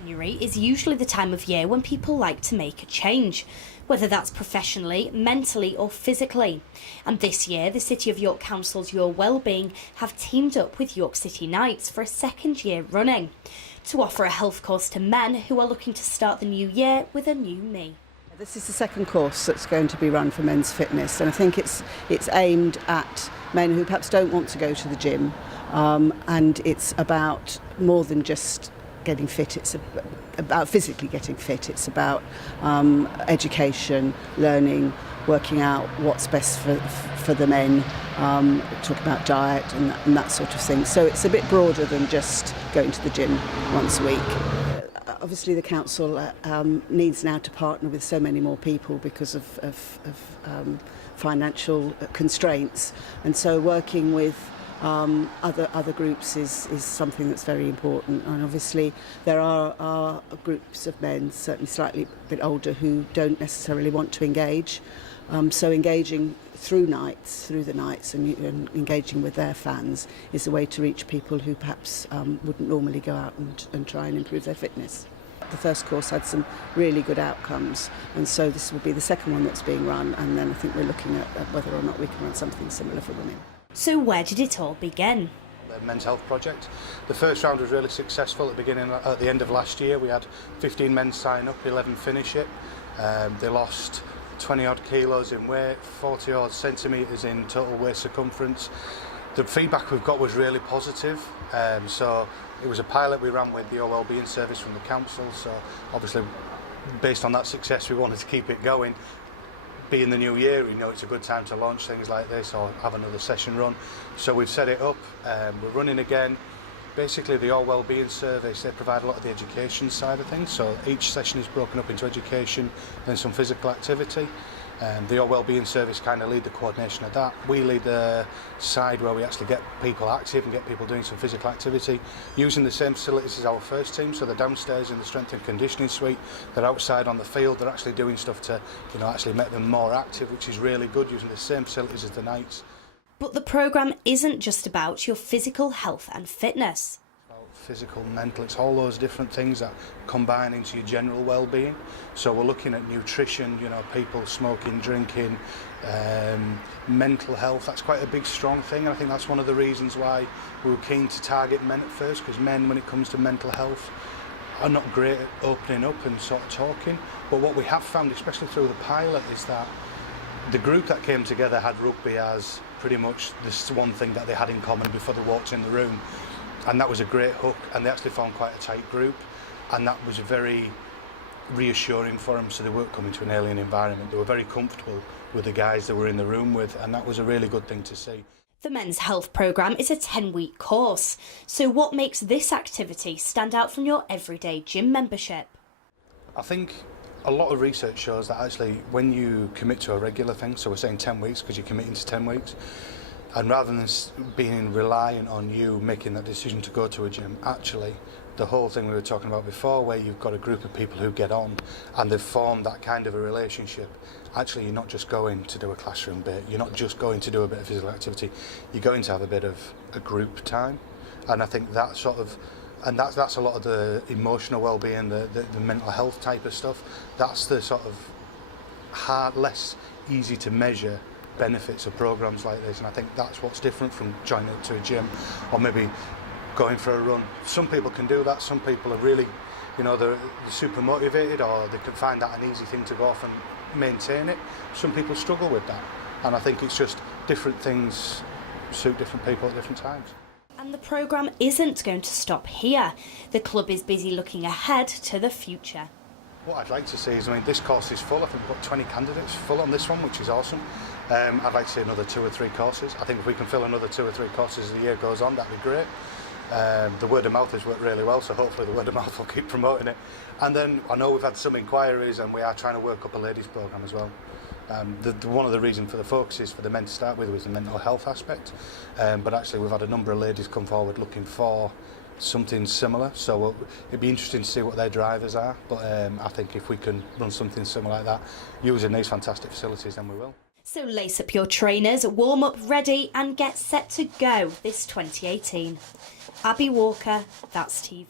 January is usually the time of year when people like to make a change, whether that's professionally, mentally or physically. And this year, the City of York Council's Your Wellbeing have teamed up with York City Knights for a second year running to offer a health course to men who are looking to start the new year with a new me. This is the second course that's going to be run for men's fitness, and I think it's aimed at men who perhaps don't want to go to the gym, and it's about more than just getting fit. It's about physically getting fit. It's about education, learning, working out what's best for the men, talking about diet and that sort of thing. So it's a bit broader than just going to the gym once a week. Obviously the council needs now to partner with so many more people because of financial constraints, and so working with other groups is something that's very important. And obviously there are groups of men, certainly slightly a bit older, who don't necessarily want to engage. So engaging through the nights and engaging with their fans is a way to reach people who perhaps wouldn't normally go out and try and improve their fitness. The first course had some really good outcomes, and so this will be the second one that's being run, and then I think we're looking at whether or not we can run something similar for women. So where did it all begin? The men's health project. The first round was really successful at the end of last year. We had 15 men sign up, 11 finish it. They lost 20 odd kilos in weight, 40 odd centimetres in total waist circumference. The feedback we've got was really positive, so it was a pilot we ran with the Wellbeing Service from the council, so obviously based on that success we wanted to keep it going. Being the new year, we know it's a good time to launch things like this or have another session run, so we've set it up. We're running again. Basically the All Wellbeing Service, they provide a lot of the education side of things, so each session is broken up into education, then some physical activity. The All Wellbeing Service kind of lead the coordination of that. We lead the side where we actually get people active and get people doing some physical activity using the same facilities as our first team. So they're downstairs in the strength and conditioning suite, they're outside on the field, they're actually doing stuff to actually make them more active, which is really good, using the same facilities as the Knights. But the programme isn't just about your physical health and fitness. Physical, mental, it's all those different things that combine into your general well-being. So we're looking at nutrition, people smoking, drinking, mental health. That's quite a big, strong thing, and I think that's one of the reasons why we were keen to target men at first, because men, when it comes to mental health, are not great at opening up and sort of talking. But what we have found, especially through the pilot, is that the group that came together had rugby as pretty much this one thing that they had in common before they walked in the room. And that was a great hook, and they actually found quite a tight group, and that was very reassuring for them, so they weren't coming to an alien environment. They were very comfortable with the guys they were in the room with, and that was a really good thing to see. The men's health programme is a 10-week course, so what makes this activity stand out from your everyday gym membership? I think a lot of research shows that actually when you commit to a regular thing, so we're saying 10 weeks because you're committing to 10 weeks, and rather than being reliant on you making that decision to go to a gym, actually the whole thing we were talking about before, where you've got a group of people who get on and they've formed that kind of a relationship, actually you're not just going to do a classroom bit, you're not just going to do a bit of physical activity, you're going to have a bit of a group time. And I think that sort of, and that's a lot of the emotional well-being, the mental health type of stuff. That's the sort of hard, less easy to measure benefits of programs like this, and I think that's what's different from joining to a gym or maybe going for a run. Some people can do that, some people are really, they're super motivated, or they can find that an easy thing to go off and maintain it. Some people struggle with that, and I think it's just different things suit different people at different times. And the programme isn't going to stop here. The club is busy looking ahead to the future. What I'd like to see is, this course is full. I think we've got 20 candidates full on this one, which is awesome. I'd like to see another 2 or 3 courses. I think if we can fill another 2 or 3 courses as the year goes on, that'd be great. The word of mouth has worked really well, so hopefully the word of mouth will keep promoting it. And then I know we've had some inquiries, and we are trying to work up a ladies programme as well. One of the reasons for the focus is for the men to start with was the mental health aspect, but actually we've had a number of ladies come forward looking for something similar, so it'd be interesting to see what their drivers are, but I think if we can run something similar like that using these fantastic facilities, then we will. So lace up your trainers, warm up ready and get set to go this 2018. Abby Walker, That's TV.